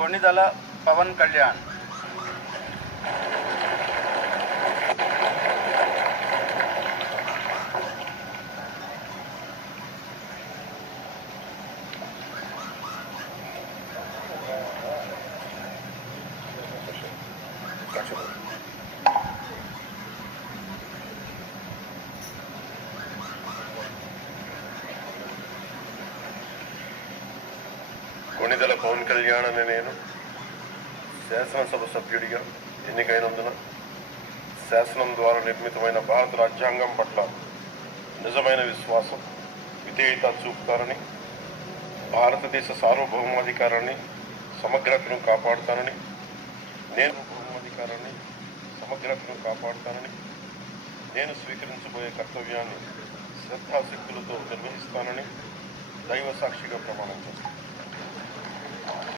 కొణిదల పవన్ కళ్యాణ్. కొణిదల పవన్ కళ్యాణ్ అనే నేను శాసనసభ సభ్యుడిగా ఎన్నికైనందున శాసనం ద్వారా నిర్మితమైన భారత రాజ్యాంగం పట్ల నిజమైన విశ్వాసం, విధేయత చూపుతారని, భారతదేశ సార్వభౌమాధికారాన్ని సమగ్రతను కాపాడుతానని నేను స్వీకరించబోయే కర్తవ్యాన్ని శ్రద్ధాశక్తులతో నిర్వహిస్తానని దైవ సాక్షిగా ప్రమాణం చేస్తాను.